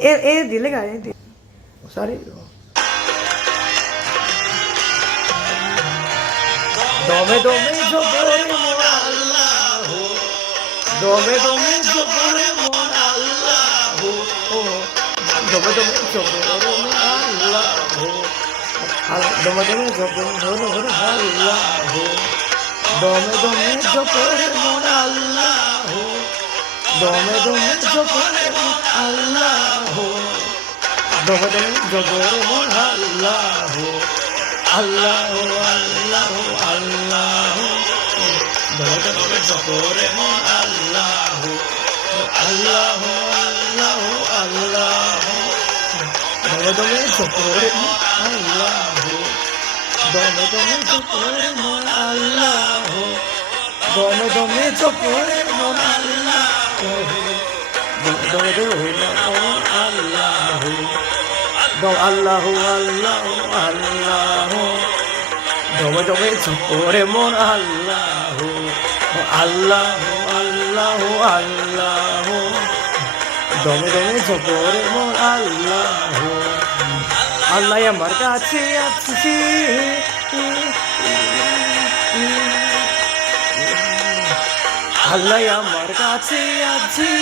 এ দিলে গায়ে সরি দমে দমে জোরে মোর আল্লাহ দমে দমে জোরে মোর আল্লাহ দমে দমে জোরে মোর আল্লাহ দমে দমে জোরে মোর আল্লাহ দমে দমে জোরে মোর আল্লাহ দমে দমে জোরে মোর আল্লাহ দমে দমে জোরে মোর আল্লাহ আল্লাহ আল্লাহ আল্লাহ দমে দমে জোরে মোর আল্লাহ আল্লাহ আল্লাহ আল্লাহ দমে দমে জোরে মোর আল্লাহ দমে দমে জোরে মোর আল্লাহ দমে দমে জোরে মোর আল্লাহ দমে দমে মোর আল্লাহ আল্লাহ আল্লাহ আল্লাহ দমে দমে জোরে মোর আল্লাহ আল্লাহ আল্লাহ আল্লাহ দমে দমে জোরে মোর আল্লাহ আল্লাহ আমার কাছে আছে আল্লাহ আমার কাছে আছে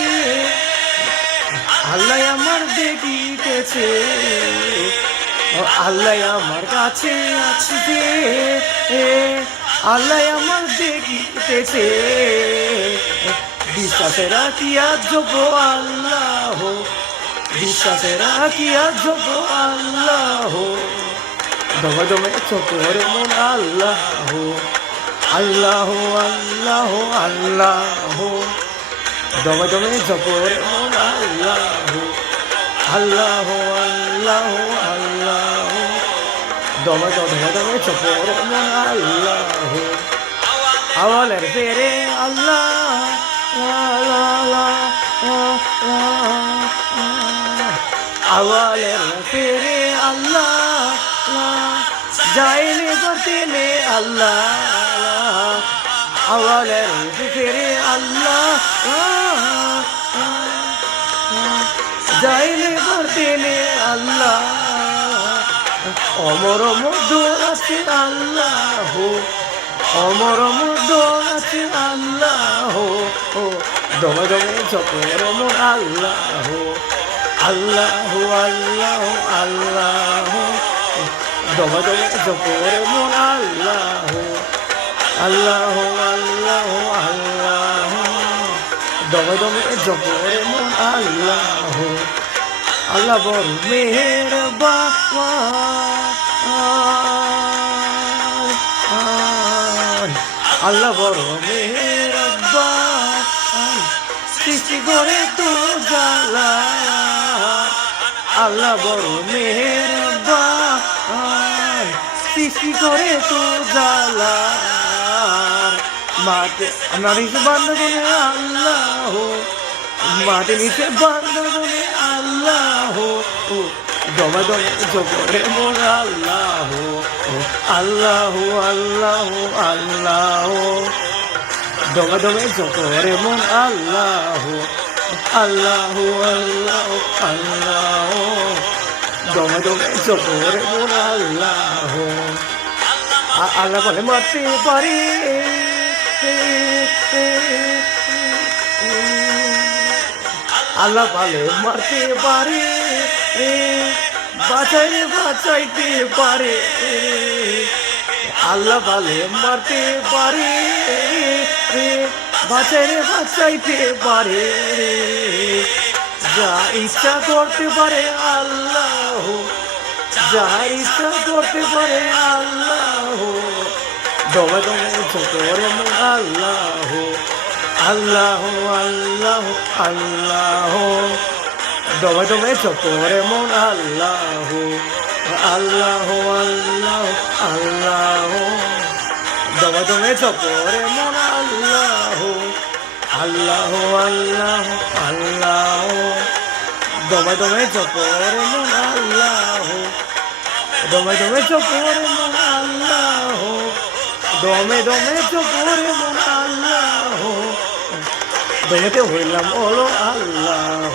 আল্লাহ আমার দেখিতেছে আল্লাহ আমার কাছে আছে আল্লাহ আমার দেখিতেছে বিশ্বাসে রাখিয়া যোগ আল্লাহ বিশ্বাসে রাখিয়া যোগ আল্লাহ দমে দমে চোখরে মন আল্লাহ আল্লাহ আল্লাহ আল্লাহ দমে দমে চোখরে মন আল্লাহ আল্লাহ আল্লাহ আল্লাহ দমে দমে দমে চোখরে মন আল্লাহ আওয়ালের ফেরে আল্লাহ আওয়ালের ফেরে আল্লাহ যাইলে বতেলে আল্লাহ আওয়ালের ফেরে আল্লাহ যাইলে বতেলে আল্লাহ অমর মধ্য আছে আল্লাহ অমর মধ্য আছে আল্লাহ দমে দমে চকর মোর আল্লাহ আল্লাহ আল্লাহ আল্লাহ দমে দমে চকর মোর আল্লাহ আল্লাহ আল্লাহ আল্লাহ দমে দমে চকর মোর আল্লাহ আল্লাহ বড় মেহেরবান আল্লাহ বড় মেহেরবান সৃষ্টি করে তো জালা আল্লাহ বড় মেহেরবান সৃষ্টি করে তো জালা মাতে আমার নিচে বান্ধবনে আল্লাহ মাতে নিচে বান্ধবনে আল্লাহ দমে দমে জোরে মোর আল্লাহ আল্লাহ আল্লাহ আল্লাহ দমে দমে জোরে মোর আল্লাহ আল্লাহ আল্লাহ আল্লাহ দমে দমে জোরে মোর আল্লাহ আল্লাহ বলে মারতে পারে আল্লাহ বলে মারতে পারে বাঁচাইলে বাঁচাইতে পারে আল্লাহ বলে মারতে পারে বাঁচাইলে বাঁচাইতে পারে যা ইচ্ছা করতে পারে আল্লাহ যা ইচ্ছা করতে পারে আল্লাহ দমে দমে চোখরে মোর আল্লাহ আল্লাহ আল্লাহ আল্লাহ দমে দমে চোখরে মোর আল্লাহ আল্লাহ আল্লাহ আল্লাহ দমে দমে চোখরে মোর আল্লাহ আল্লাহ আল্লাহ আল্লাহ দমে দমে চোখরে মোর আল্লাহ দমে দমে চোখরে মোর আল্লাহ দমে দমে চোখরে মোর আল্লাহ দমেতে হইলাম ওলো আল্লাহ